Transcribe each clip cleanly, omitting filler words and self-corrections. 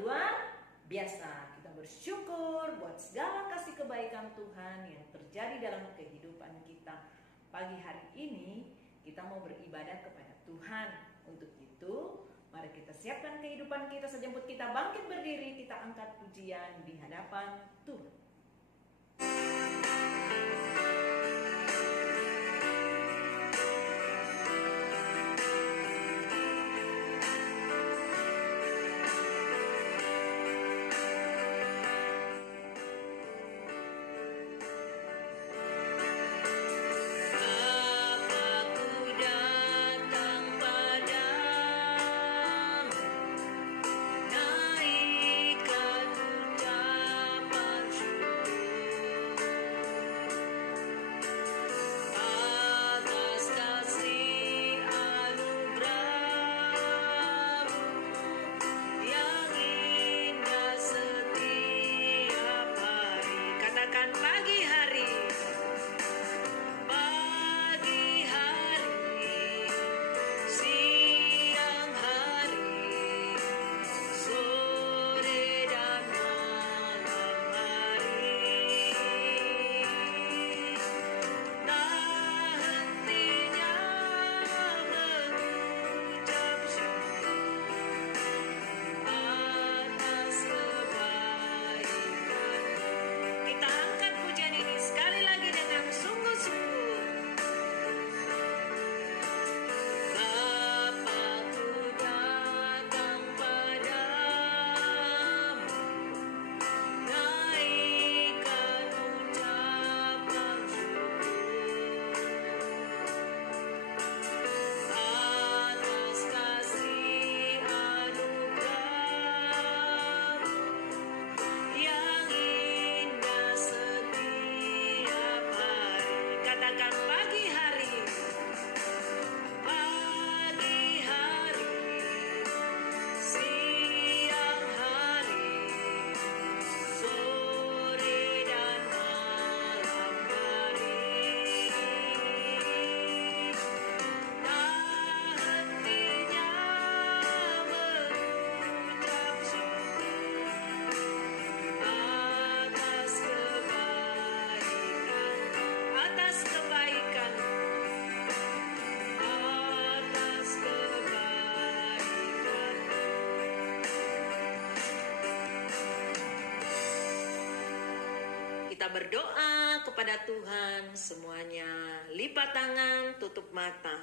luar biasa. Kita bersyukur buat segala kasih kebaikan Tuhan yang terjadi dalam kehidupan kita. Pagi hari ini kita mau beribadah kepada Tuhan. Untuk itu, mari kita siapkan kehidupan kita, sejemput kita bangkit berdiri, kita angkat pujian di hadapan Tuhan. Kita berdoa kepada Tuhan semuanya. Lipat tangan, tutup mata.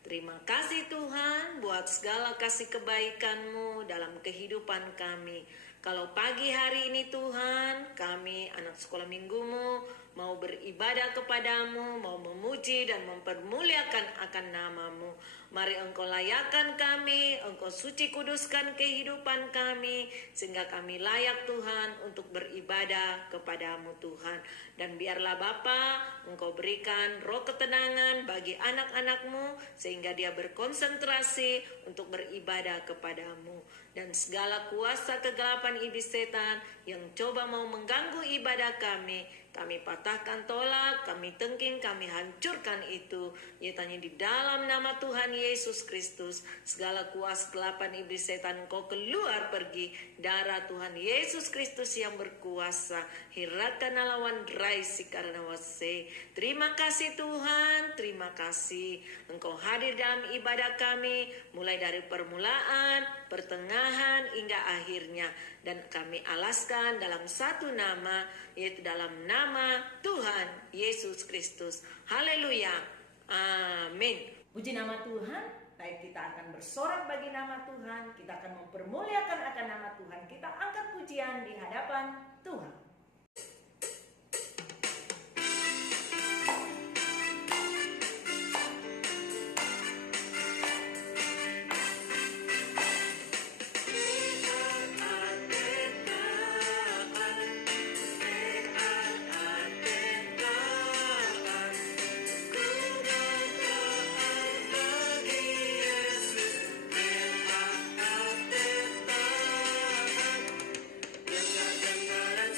Terima kasih Tuhan buat segala kasih kebaikan-Mu dalam kehidupan kami. Kalau pagi hari ini Tuhan, kami anak sekolah minggu-Mu mau beribadah kepadamu, mau memuji dan mempermuliakan akan nama-Mu. Mari Engkau layakan kami, Engkau suci kuduskan kehidupan kami, sehingga kami layak Tuhan untuk beribadah kepadamu Tuhan. Dan biarlah Bapa, Engkau berikan roh ketenangan bagi anak-anak-Mu, sehingga dia berkonsentrasi untuk beribadah kepadamu. Dan segala kuasa kegelapan iblis setan yang coba mau mengganggu ibadah kami patahkan tolak, kami tengking, kami hancurkan itu. Nyatanya di dalam nama Tuhan Yesus Kristus, segala kuasa kegelapan iblis setan kau keluar pergi. Darah Tuhan Yesus Kristus yang berkuasa. Hiratan lawan raisi karena wase. Terima kasih Tuhan, terima kasih. Engkau hadir dalam ibadah kami, mulai dari permulaan, pertengahan, hingga akhirnya. Dan kami alaskan dalam satu nama, yaitu dalam nama Tuhan Yesus Kristus. Haleluya. Amin. Puji nama Tuhan. Baik, kita akan bersorak bagi nama Tuhan. Kita akan mempermuliakan akan nama Tuhan. Kita angkat pujian di hadapan Tuhan. Dengar-dengaran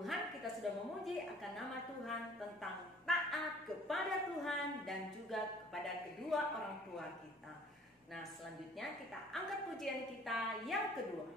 Tuhan, kita sudah memuji akan nama Tuhan tentang taat kepada Tuhan dan juga kepada kedua orang tua kita. Nah, selanjutnya kita angkat pujian kita yang kedua.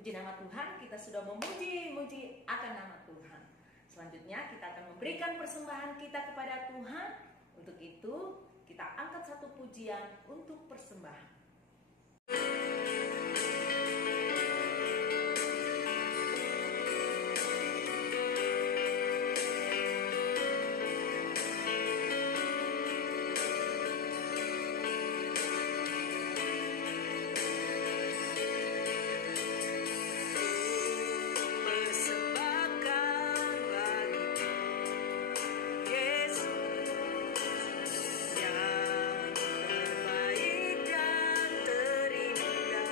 Puji nama Tuhan, kita sudah memuji akan nama Tuhan. Selanjutnya kita akan memberikan persembahan kita kepada Tuhan. Untuk itu kita angkat satu pujian untuk persembahan. Yang terbaik dan terindah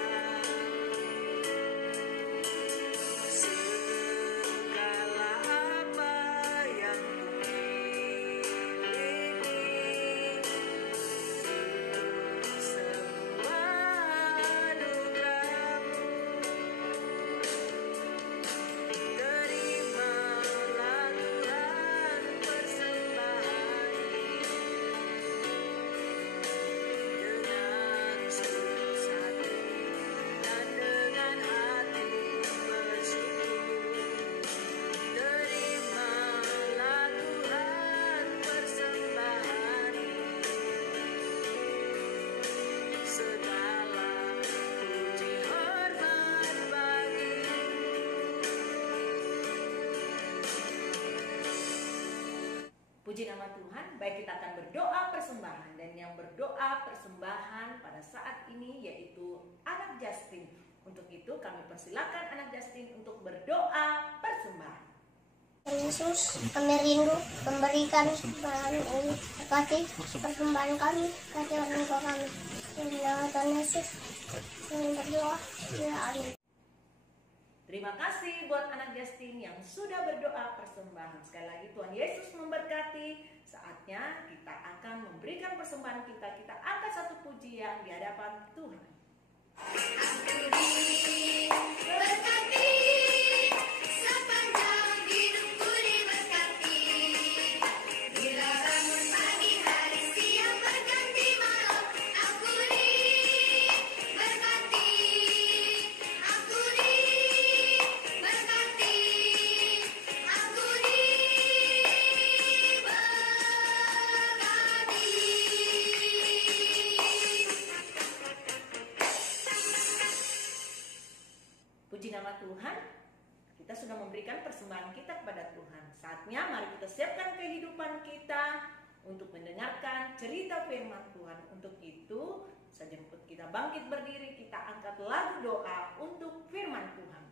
Puji nama Tuhan, baik kita akan berdoa persembahan. Dan yang berdoa persembahan pada saat ini yaitu anak Justin. Untuk itu kami persilakan anak Justin untuk berdoa persembahan. Yesus, kami rindu memberikan persembahan ini. Kasih persembahan kami, kasih orang tua kami. Dalam nama Tuhan Yesus, kami berdoa. Ya, amin. Terima kasih buat anak Justin yang sudah berdoa persembahan. Sekali lagi Tuhan Yesus memberkati. Saatnya kita akan memberikan persembahan kita. Kita angkat satu pujian di hadapan Tuhan. Berkati sepanjang hidupku diberkati. Bila bangun pagi hari siang berganti malam, aku diberkati. Aku diberkati. Aku Puji nama Tuhan, kita sudah memberikan persembahan kita kepada Tuhan. Saatnya mari kita siapkan kehidupan kita untuk mendengarkan cerita firman Tuhan. Untuk itu, sejemput kita bangkit berdiri, kita angkat lagu doa untuk firman Tuhan.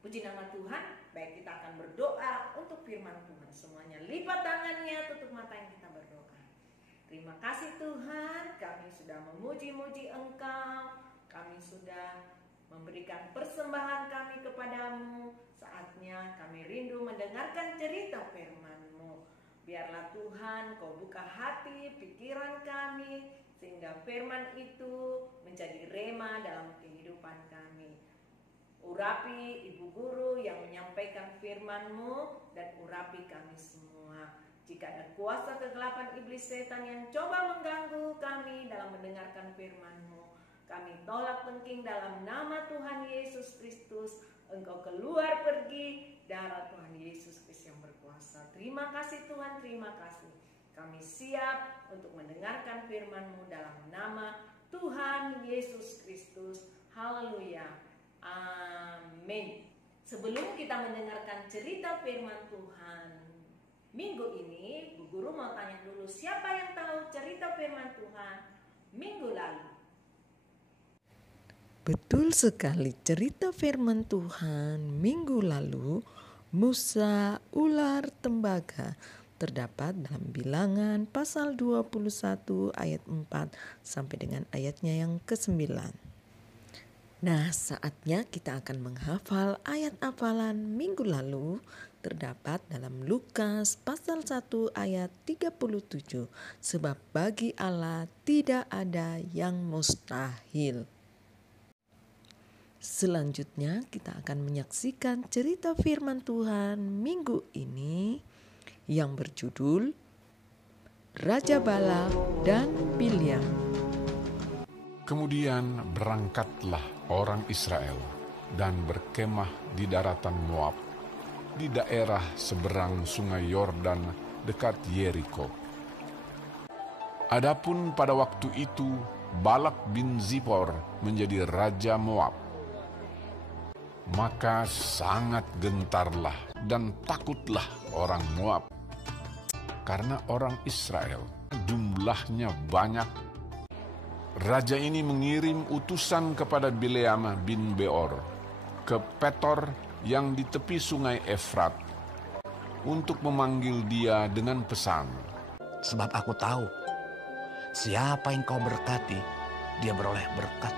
Puji nama Tuhan, baik kita akan berdoa untuk firman Tuhan. Semuanya lipat tangannya, tutup mata yang kita berdoa. Terima kasih Tuhan, kami sudah memuji-muji Engkau. Kami sudah memberikan persembahan kami kepadamu. Saatnya kami rindu mendengarkan cerita firman-Mu. Biarlah Tuhan Kau buka hati, pikiran kami, sehingga firman itu menjadi rema dalam kehidupan kami. Urapi Ibu Guru yang menyampaikan firman-Mu dan urapi kami semua. Jika ada kuasa kegelapan iblis setan yang coba mengganggu kami dalam mendengarkan firman-Mu, kami tolak tengking dalam nama Tuhan Yesus Kristus. Engkau keluar pergi, darah Tuhan Yesus Kristus yang berkuasa. Terima kasih Tuhan, terima kasih. Kami siap untuk mendengarkan firman-Mu dalam nama Tuhan Yesus Kristus. Haleluya. Amin. Sebelum kita mendengarkan cerita firman Tuhan minggu ini, Bu Guru mau tanya dulu, siapa yang tahu cerita firman Tuhan minggu lalu? Betul sekali, cerita firman Tuhan minggu lalu, Musa ular tembaga, terdapat dalam Bilangan pasal 21 ayat 4 sampai dengan ayatnya yang ke-9. Nah, saatnya kita akan menghafal ayat hafalan minggu lalu, terdapat dalam Lukas pasal 1 ayat 37. Sebab bagi Allah tidak ada yang mustahil. Selanjutnya kita akan menyaksikan cerita firman Tuhan minggu ini yang berjudul Raja Balak dan Bileam. Kemudian berangkatlah orang Israel dan berkemah di daratan Moab, di daerah seberang sungai Yordan dekat Yeriko. Adapun pada waktu itu Balak bin Zipor menjadi raja Moab. Maka sangat gentarlah dan takutlah orang Moab, karena orang Israel jumlahnya banyak. Raja ini mengirim utusan kepada Bileam bin Beor ke Petor yang di tepi sungai Efrat untuk memanggil dia dengan pesan. Sebab aku tahu, siapa yang kau berkati, dia beroleh berkat.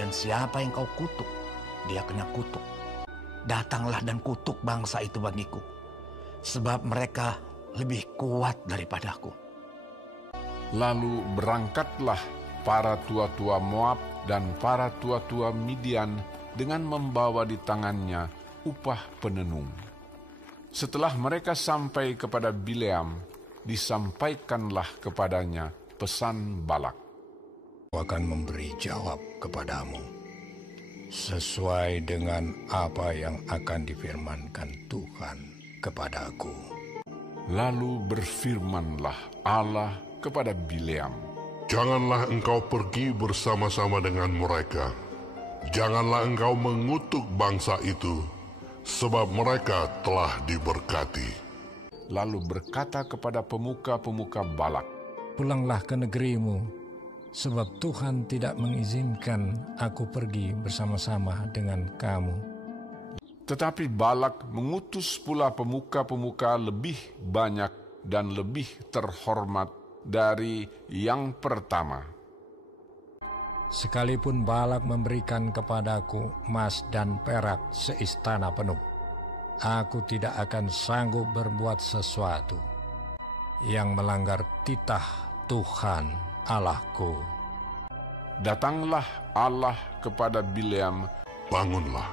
Dan siapa yang kau kutuk, dia kena kutuk. Datanglah dan kutuk bangsa itu bagiku, sebab mereka lebih kuat daripadaku. Lalu berangkatlah para tua-tua Moab dan para tua-tua Midian dengan membawa di tangannya upah penenung. Setelah mereka sampai kepada Bileam, disampaikanlah kepadanya pesan Balak. Aku akan memberi jawab kepadamu sesuai dengan apa yang akan difirmankan Tuhan kepadaku. Lalu berfirmanlah Allah kepada Bileam, janganlah engkau pergi bersama-sama dengan mereka. Janganlah engkau mengutuk bangsa itu, sebab mereka telah diberkati. Lalu berkata kepada pemuka-pemuka Balak, Pulanglah ke negerimu, sebab Tuhan tidak mengizinkan aku pergi bersama-sama dengan kamu. Tetapi Balak mengutus pula pemuka-pemuka lebih banyak dan lebih terhormat dari yang pertama. Sekalipun Balak memberikan kepadaku emas dan perak seistana penuh, aku tidak akan sanggup berbuat sesuatu yang melanggar titah Tuhan Allahku. Datanglah Allah kepada Bileam, bangunlah,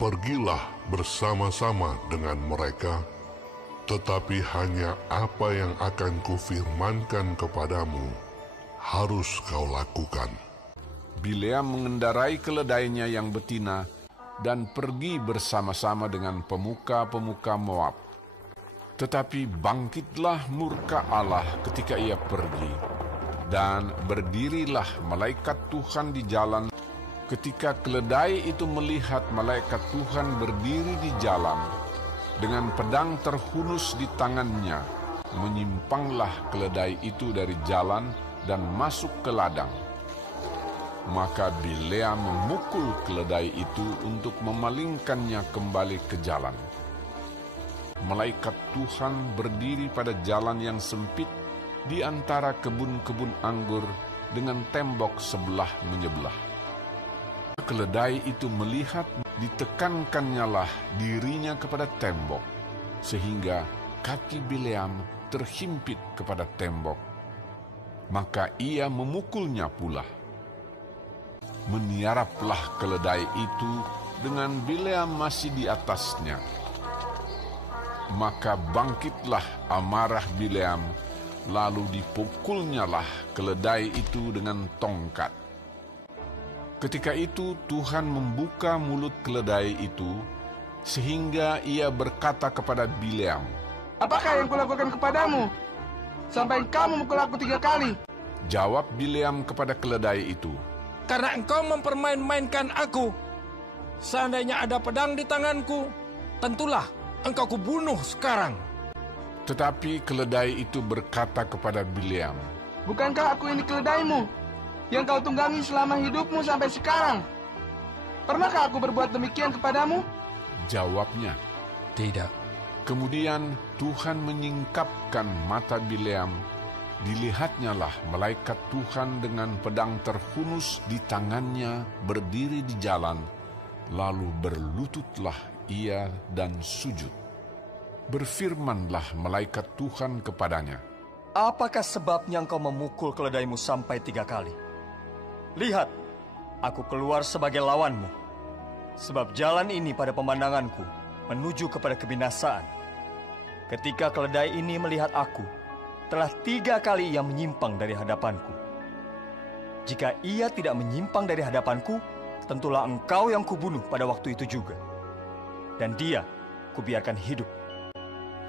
pergilah bersama-sama dengan mereka, tetapi hanya apa yang akan kufirmankan kepadamu harus kau lakukan. Bileam mengendarai keledainya yang betina dan pergi bersama-sama dengan pemuka-pemuka Moab. Tetapi bangkitlah murka Allah ketika ia pergi, dan berdirilah malaikat Tuhan di jalan. Ketika keledai itu melihat malaikat Tuhan berdiri di jalan, dengan pedang terhunus di tangannya, menyimpanglah keledai itu dari jalan dan masuk ke ladang. Maka Bileam memukul keledai itu untuk memalingkannya kembali ke jalan. Malaikat Tuhan berdiri pada jalan yang sempit di antara kebun-kebun anggur dengan tembok sebelah menyebelah. Keledai itu melihat ditekankannya lah dirinya kepada tembok, sehingga kaki Bileam terhimpit kepada tembok. Maka ia memukulnya pula. Meniaraplah keledai itu dengan Bileam masih di atasnya. Maka bangkitlah amarah Bileam, lalu dipukulnyalah keledai itu dengan tongkat. Ketika itu Tuhan membuka mulut keledai itu, sehingga ia berkata kepada Bileam, apakah yang kulakukan kepadamu, sampai kamu memukul aku 3 kali? Jawab Bileam kepada keledai itu, Karena engkau mempermain-mainkan aku. Seandainya ada pedang di tanganku, tentulah engkau kubunuh sekarang. Tetapi keledai itu berkata kepada Bileam, Bukankah aku ini keledaimu, yang kau tunggangi selama hidupmu sampai sekarang? Pernahkah aku berbuat demikian kepadamu? Jawabnya, Tidak. kemudian Tuhan menyingkapkan mata Bileam. Dilihatnyalah malaikat Tuhan dengan pedang terhunus di tangannya berdiri di jalan, lalu berlututlah ia dan sujud. Berfirmanlah malaikat Tuhan kepadanya, Apakah sebabnya engkau memukul keledaimu sampai 3 kali? Lihat, aku keluar sebagai lawanmu, sebab jalan ini pada pemandanganku menuju kepada kebinasaan. Ketika keledai ini melihat aku, telah 3 kali ia menyimpang dari hadapanku. Jika ia tidak menyimpang dari hadapanku, tentulah engkau yang kubunuh pada waktu itu juga. Dan dia kubiarkan hidup.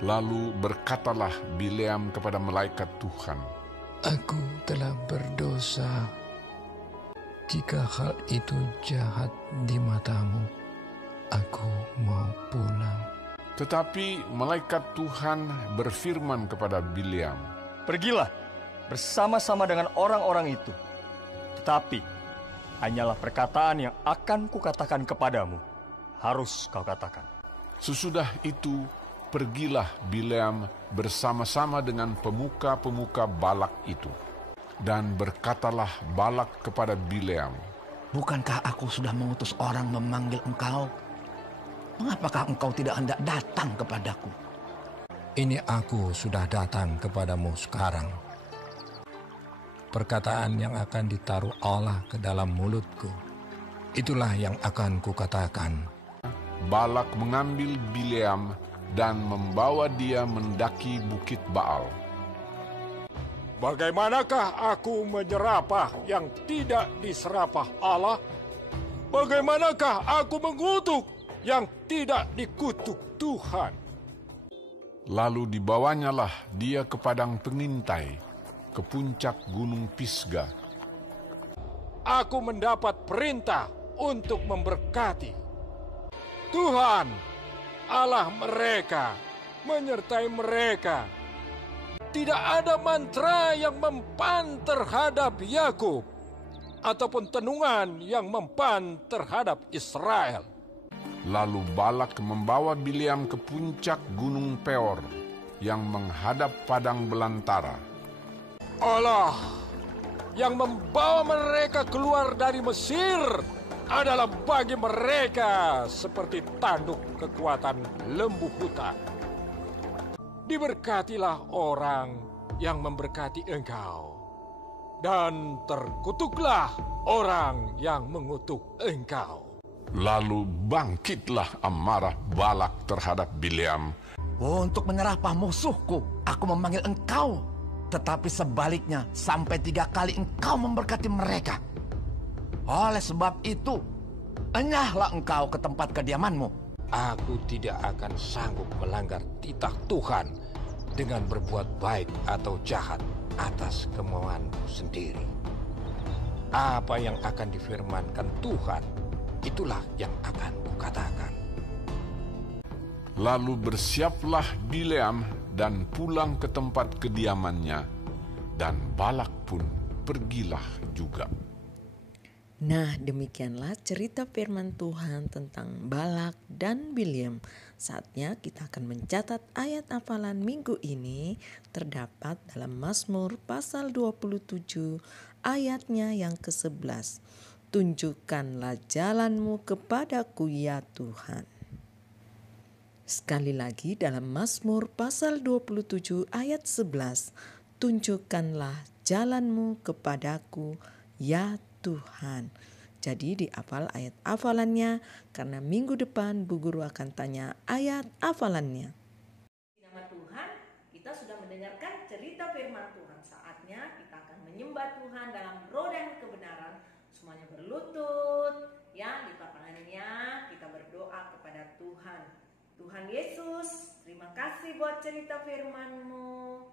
Lalu berkatalah Bileam kepada malaikat Tuhan, Aku telah berdosa. Jika hal itu jahat di matamu, aku mau pulang. Tetapi malaikat Tuhan berfirman kepada Bileam, Pergilah bersama-sama dengan orang-orang itu. Tetapi hanyalah perkataan yang akan kukatakan kepadamu, harus kau katakan. Sesudah itu pergilah Bileam bersama-sama dengan pemuka-pemuka Balak itu. Dan berkatalah Balak kepada Bileam, Bukankah aku sudah mengutus orang memanggil engkau? Mengapakah engkau tidak hendak datang kepadaku? Ini aku sudah datang kepadamu sekarang. Perkataan yang akan ditaruh Allah ke dalam mulutku, itulah yang akan kukatakan. Balak mengambil Bileam dan membawa dia mendaki bukit Baal. Bagaimanakah aku menyerapah yang tidak diserapah Allah? Bagaimanakah aku mengutuk yang tidak dikutuk Tuhan? Lalu dibawanyalah dia ke padang pengintai, ke puncak gunung Pisga. Aku mendapat perintah untuk memberkati. Tuhan, Allah mereka, menyertai mereka. Tidak ada mantra yang mempan terhadap Yakub, ataupun tenungan yang mempan terhadap Israel. Lalu Balak membawa Bileam ke puncak gunung Peor yang menghadap padang belantara. Allah yang membawa mereka keluar dari Mesir adalah bagi mereka seperti tanduk kekuatan lembu hutan. Diberkatilah orang yang memberkati engkau, dan terkutuklah orang yang mengutuk engkau. Lalu bangkitlah amarah Balak terhadap Bileam. Untuk menyerapah musuhku, aku memanggil engkau. Tetapi sebaliknya, sampai 3 kali engkau memberkati mereka. Oleh sebab itu, enyahlah engkau ke tempat kediamanmu. Aku tidak akan sanggup melanggar titah Tuhan dengan berbuat baik atau jahat atas kemauanku sendiri. Apa yang akan difirmankan Tuhan, itulah yang akan kukatakan. Lalu bersiaplah Bileam dan pulang ke tempat kediamannya, dan Balak pun pergilah juga. Nah, demikianlah cerita firman Tuhan tentang Balak dan Bileam. Saatnya kita akan mencatat ayat hafalan minggu ini terdapat dalam Mazmur pasal 27 ayatnya yang ke-11. Tunjukkanlah jalanmu kepadaku ya Tuhan. Sekali lagi dalam Mazmur pasal 27 ayat 11. Tunjukkanlah jalanmu kepadaku ya Tuhan. Jadi dihafal ayat hafalannya karena minggu depan Bu Guru akan tanya ayat hafalannya. Nama Tuhan, kita sudah mendengarkan cerita firman Tuhan. Saatnya kita akan menyembah Tuhan dalam roh dan kebenaran. Semuanya berlutut, ya, lipat tangannya, kita berdoa kepada Tuhan. Tuhan Yesus, terima kasih buat cerita firman-Mu.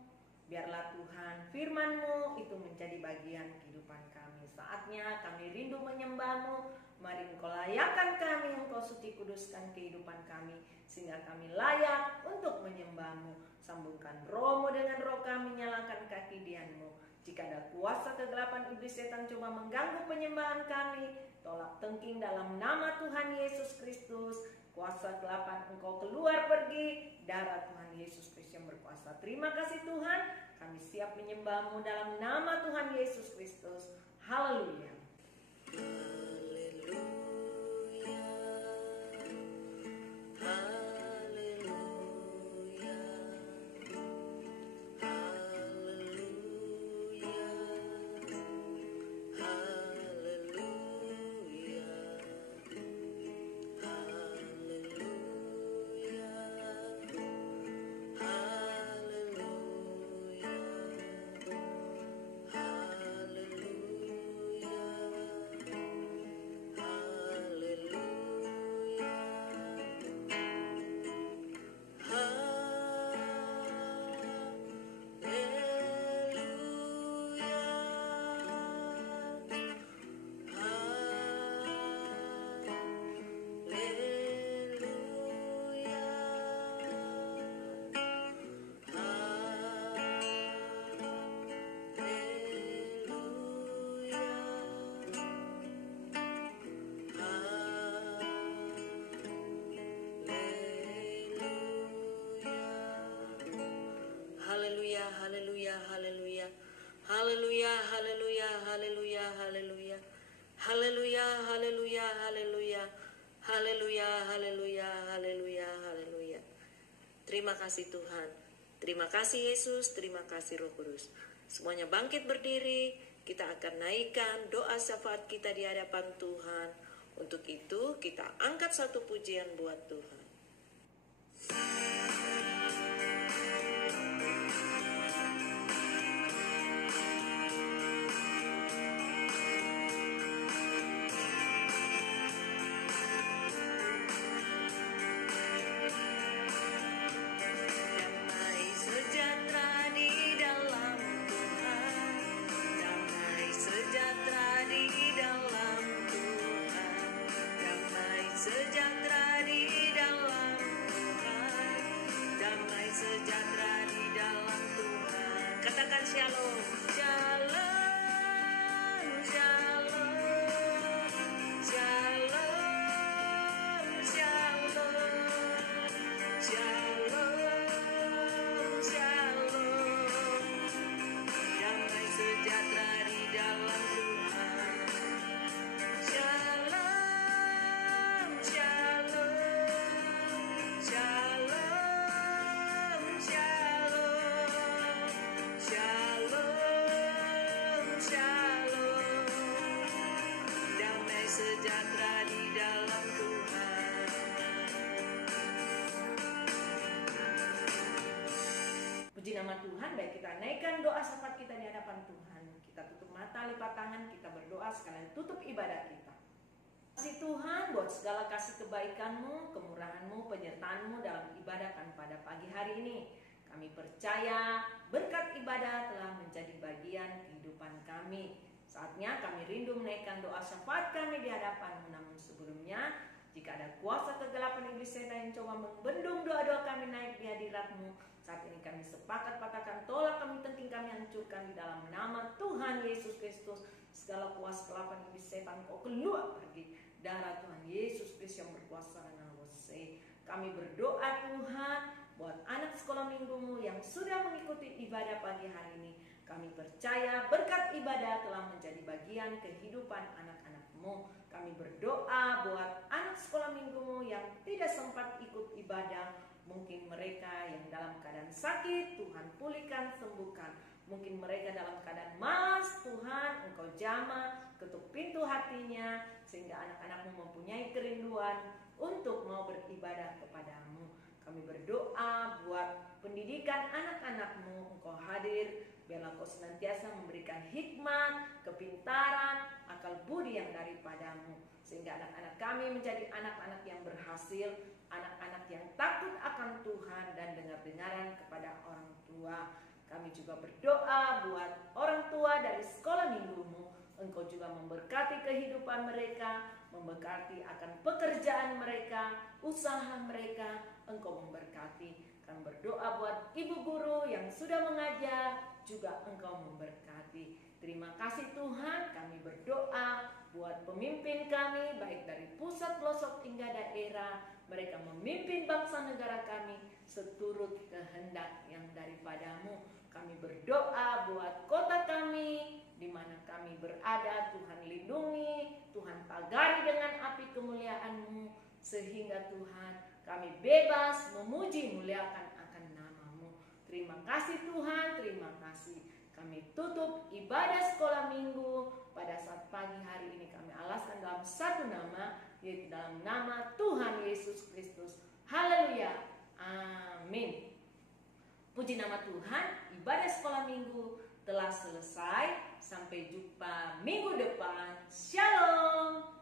Biarlah Tuhan firman-Mu itu menjadi bagian kehidupan kami. Saatnya kami rindu menyembah-Mu. Mari Engkau layakan kami, Engkau suci kuduskan kehidupan kami, sehingga kami layak untuk menyembah-Mu. Sambungkan roh-Mu dengan roh kami, nyalakan kekidian-Mu. Jika ada kuasa kegelapan iblis setan coba mengganggu penyembahan kami, tolak tengking dalam nama Tuhan Yesus Kristus. Kuasa kegelapan Engkau keluar pergi, darah Tuhan Yesus Kristus yang berkuasa. Terima kasih Tuhan, kami siap menyembah-Mu dalam nama Tuhan Yesus Kristus. Haleluya. Haleluya, haleluya, haleluya, haleluya, haleluya, haleluya, haleluya, haleluya, haleluya, haleluya, haleluya, haleluya, haleluya. Terima kasih Tuhan, terima kasih Yesus, terima kasih Roh Kudus. Semuanya bangkit berdiri, kita akan naikkan doa syafaat kita di hadapan Tuhan. Untuk itu kita angkat satu pujian buat Tuhan. Katakan shalom, shalom, shalom, shalom, shalom, shalom, shalom. Damai sejahtera di dalam Tuhan. Shalom, shalom, shalom, shalom. Shalom, shalom, damai sejahtera di dalam Tuhan. Puji nama Tuhan, baik kita naikkan doa syafaat kita di hadapan Tuhan. Kita tutup mata, lipat tangan, kita berdoa sekalian tutup ibadah kita. Kasih Tuhan buat segala kasih kebaikan-Mu, kemurahan-Mu, penyertaan-Mu dalam ibadah kan pada pagi hari ini. Kami percaya berkat ibadah telah menjadi bagian kehidupan kami. Saatnya kami rindu menaikkan doa syafaat kami di hadapan-Mu. Namun sebelumnya, jika ada kuasa kegelapan iblis setan yang coba membendung doa-doa kami naik di hadirat-Mu, saat ini kami sepakat patahkan, tolak kami, tengking kami, hancurkan di dalam nama Tuhan Yesus Kristus. Segala kuasa kegelapan iblis setan Kau keluar pergi. Darah Tuhan Yesus Kristus yang berkuasa dengan kami berdoa Tuhan buat anak sekolah minggu-Mu yang sudah mengikuti ibadah pagi hari ini. Kami percaya berkat ibadah telah menjadi bagian kehidupan anak-anak-Mu. Kami berdoa buat anak sekolah minggu-Mu yang tidak sempat ikut ibadah. Mungkin mereka yang dalam keadaan sakit, Tuhan pulihkan, sembuhkan. Mungkin mereka dalam keadaan malas, Tuhan Engkau jamah, ketuk pintu hatinya, sehingga anak-anak-Mu mempunyai kerinduan untuk mau beribadah kepada-Mu. Kami berdoa buat pendidikan anak-anak-Mu. Engkau hadir, biarlah Kau senantiasa memberikan hikmat, kepintaran, akal budi yang daripada-Mu. Sehingga anak-anak kami menjadi anak-anak yang berhasil, anak-anak yang takut akan Tuhan dan dengar-dengaran kepada orang tua. Kami juga berdoa buat orang tua dari sekolah minggumu. Engkau juga memberkati kehidupan mereka, memberkati akan pekerjaan mereka, usaha mereka. Engkau memberkati. Kami berdoa buat ibu guru yang sudah mengajar, juga Engkau memberkati. Terima kasih Tuhan, kami berdoa buat pemimpin kami, baik dari pusat, pelosok hingga daerah. Mereka memimpin bangsa negara kami seturut kehendak yang daripadamu. Kami berdoa buat kota kami, di mana kami berada. Tuhan lindungi, Tuhan pagari dengan api kemuliaan-Mu, sehingga Tuhan kami bebas memuji muliakan akan nama-Mu. Terima kasih Tuhan, terima kasih. Kami tutup ibadah sekolah minggu pada saat pagi hari ini. Kami alaskan dalam satu nama, yaitu dalam nama Tuhan Yesus Kristus. Haleluya, amin. Puji nama Tuhan, ibadah sekolah minggu telah selesai. Sampai jumpa minggu depan. Shalom.